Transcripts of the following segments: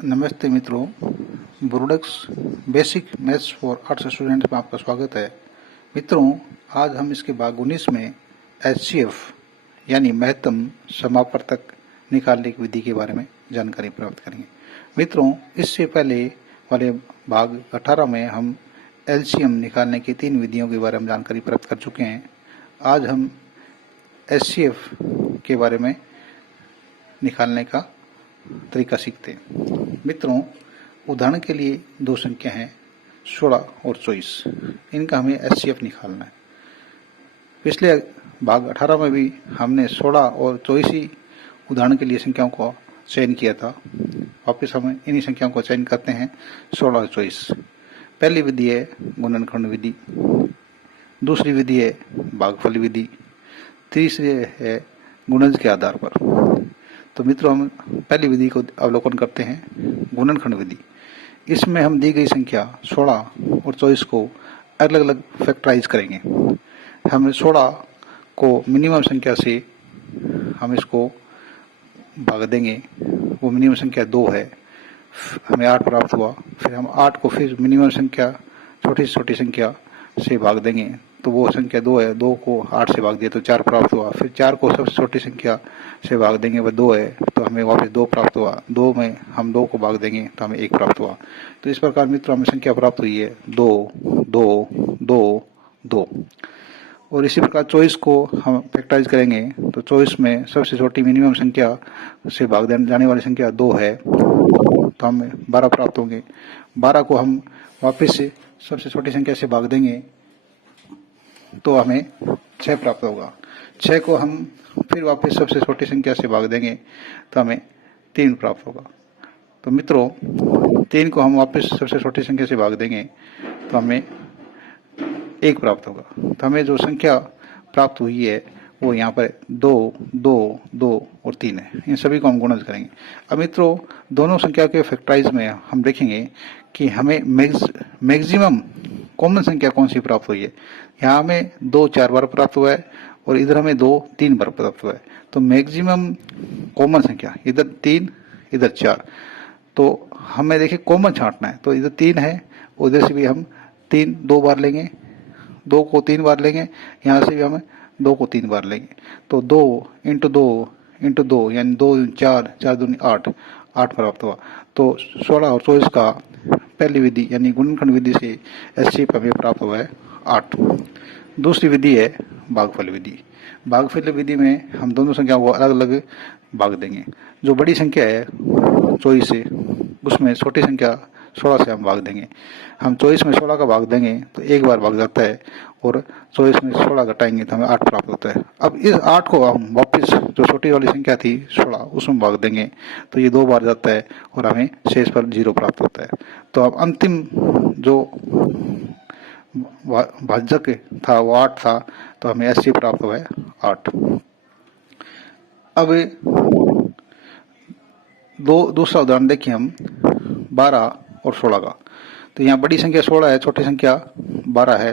नमस्ते मित्रों, Brudex basic maths for arts students में आपका स्वागत है। मित्रों, आज हम इसके भाग 19 में एचसीएफ यानी महत्तम समापवर्तक निकालने की विधि के बारे में जानकारी प्राप्त करेंगे। मित्रों, इससे पहले वाले भाग 18 में हम एलसीएम निकालने की 3 विधियों के बारे में जानकारी प्राप्त कर चुके हैं। आज हम एचसीएफ के बारे में निकालने का तरीका सीखते हैं। मित्रों, उदाहरण के लिए दो संख्या हैं 16 और 24। इनका हमें एचसीएफ निकालना है। पिछले भाग 18 में भी हमने 16 और 24 ही उदाहरण के लिए संख्याओं को चयन किया था। वापस हम इन्हीं संख्याओं को चयन करते हैं 16 और 24। पहली विधि है गुणनखंड विधि, दूसरी विधि है भागफल विधि, तीसरी है गुणज के आधार पर। तो मित्रों, हम पहली विधि को अवलोकन करते हैं, गुणनखंड विधि। इसमें हम दी गई संख्या 16 और 24 को अलग अलग फैक्टराइज करेंगे। हम 16 को मिनिमम संख्या से हम इसको भाग देंगे, वो मिनिमम संख्या 2 है, हमें 8 प्राप्त हुआ। फिर हम 8 को फिर मिनिमम संख्या छोटी से छोटी संख्या से भाग देंगे, तो वो संख्या 2 है, 2 को 8 से भाग दिया तो 4 प्राप्त हुआ। फिर 4 को सबसे छोटी संख्या से भाग देंगे, वह 2 है, तो हमें वापस 2 प्राप्त हुआ। 2 में हम 2 को भाग देंगे तो हमें 1 प्राप्त हुआ। तो इस प्रकार मित्रों हमें संख्या प्राप्त हुई है 2 2 2 2। और इसी प्रकार 24 को हम फैक्टराइज करेंगे तो 24 में सबसे छोटी मिनिमम संख्या से भाग जाने वाली संख्या 2 है, तो हमें 12 प्राप्त होंगे। 12 को हम वापस से सबसे छोटी संख्या से भाग देंगे तो हमें 6 प्राप्त होगा। 6 को हम फिर वापस सबसे छोटी संख्या से भाग देंगे तो हमें 3 प्राप्त होगा। तो मित्रों, 3 को हम वापस सबसे छोटी संख्या से भाग देंगे तो हमें 1 प्राप्त होगा। तो हमें जो संख्या प्राप्त हुई है वो यहाँ पर 2 2 2 और 3 है। इन सभी को हम गुणज करेंगे। अब मित्रों, दोनों संख्या के फैक्टराइज में हम देखेंगे कि हमें मैक्सिमम कॉमन संख्या कौन सी प्राप्त हुई है। यहाँ हमें 2 4 बार प्राप्त हुआ है और इधर हमें 2 3 बार प्राप्त हुआ है। तो मैक्सिमम कॉमन संख्या इधर 3 इधर 4, तो हमें देखिए कॉमन छांटना है। तो इधर 3 है, उधर से भी हम 3 2 बार लेंगे, 2 को 3 बार लेंगे, यहाँ से भी हम 2 को 3 बार लेंगे। तो 2 इंटू 2 यानी 2 4 4 दूनी 8 प्राप्त हुआ। तो 16 और 24 का पहली विधि यानी गुणनखंड विधि से एचसीएफ हमें प्राप्त हुआ है 8। दूसरी विधि है भागफल विधि। भागफल विधि में हम दोनों संख्याओं को अलग अलग भाग देंगे। जो बड़ी संख्या है 24 से, उसमें छोटी संख्या 16 से हम भाग देंगे। हम 24 में 16 का भाग देंगे तो 1 बार भाग जाता है, और 24 में 16 घटाएंगे तो हमें 8 प्राप्त होता है। अब इस 8 को हम वापस जो छोटी वाली संख्या थी 16 उसमें भाग देंगे तो ये 2 बार जाता है और हमें शेष पर 0 प्राप्त होता है। तो अब अंतिम जो भाजक था वो 8 था, तो हमें एचसीएफ प्राप्त हुआ है 8। अब दूसरा उदाहरण देखिए हम 12 और 16 का। तो यहाँ बड़ी संख्या 16 है, छोटी संख्या 12 है,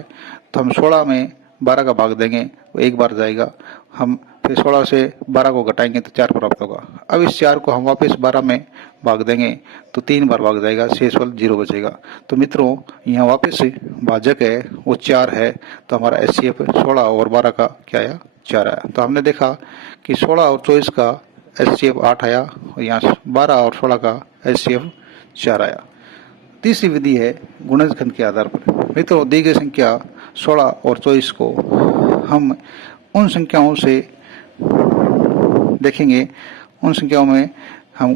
तो हम 16 में 12 का भाग देंगे वो 1 बार जाएगा। हम फिर 16 से 12 को घटाएंगे तो 4 प्राप्त होगा। अब इस 4 को हम वापस 12 में भाग देंगे तो 3 बार भाग जाएगा, शेष वाला 0 बचेगा। तो मित्रों, यहाँ वापस से भाजक है वो 4 है, तो हमारा एचसीएफ 16 और 12 का क्या आया, 4 आया। तो हमने देखा कि 16 और 24 का एचसीएफ 8 आया और यहाँ 12 और 16 का एचसीएफ 4 आया। तीसरी विधि है गुणनखंड के आधार पर। मित्रों, दी गई संख्या 16 और 24 को हम उन संख्याओं से देखेंगे, उन संख्याओं में हम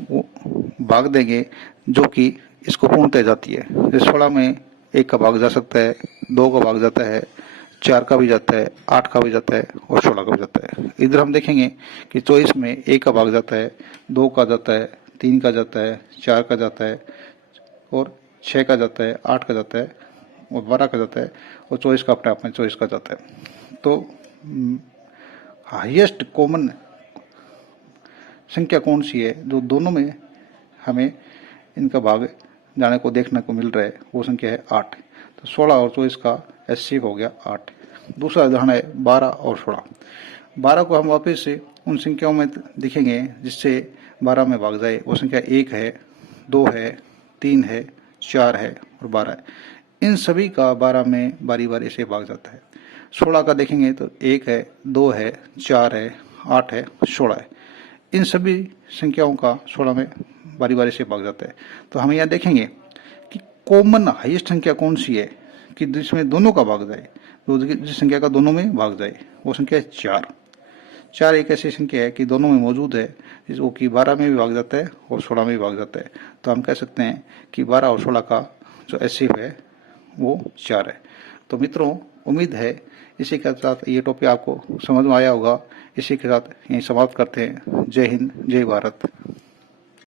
भाग देंगे जो कि इसको पूर्णतः जाती है। जैसे 16 में 1 का भाग जा सकता है, 2 का भाग जाता है, 4 का भी जाता है, 8 का भी जाता है और 16 का भी जाता है। इधर हम देखेंगे कि 24 में 1 का भाग जाता है, 2 का जाता है, 3 का जाता है, 4 का जाता है और 6 का जाता है, 8 का जाता है और 12 का जाता है और 24 का अपने आप में 24 का जाता है। तो हाईएस्ट कॉमन संख्या कौन सी है जो दोनों में हमें इनका भाग जाने को देखने को मिल रहा है, वो संख्या है 8। तो 16 और 24 का एचसीएफ हो गया 8। दूसरा उदाहरण है 12 और 16। 12 को हम वापस से उन संख्याओं में दिखेंगे जिससे 12 में भाग जाए, वो संख्या 1 है, 2 है, 3 है, 4 है और 12 है। इन सभी का 12 में बारी बारी से भाग जाता है। 16 का देखेंगे तो 1 है, 2 है, 4 है, 8 है, 16 है। इन सभी संख्याओं का 16 में बारी बारी से भाग जाता है। तो हम यहाँ देखेंगे कि कॉमन हाईएस्ट संख्या कौन सी है कि जिसमें दोनों का भाग जाए, तो जिस संख्या का दोनों में भाग जाए वो संख्या है 4। 4 एक ऐसी संख्या है कि दोनों में मौजूद है, जिसको कि 12 में भी भाग जाता है और 16 में भी भाग जाता है। तो हम कह सकते हैं कि 12 और 16 का जो एचसीएफ है वो 4 है। तो मित्रों, उम्मीद है इसी के साथ ये टॉपिक आपको समझ में आया होगा। इसी के साथ यहीं समाप्त करते हैं। जय हिंद, जय भारत।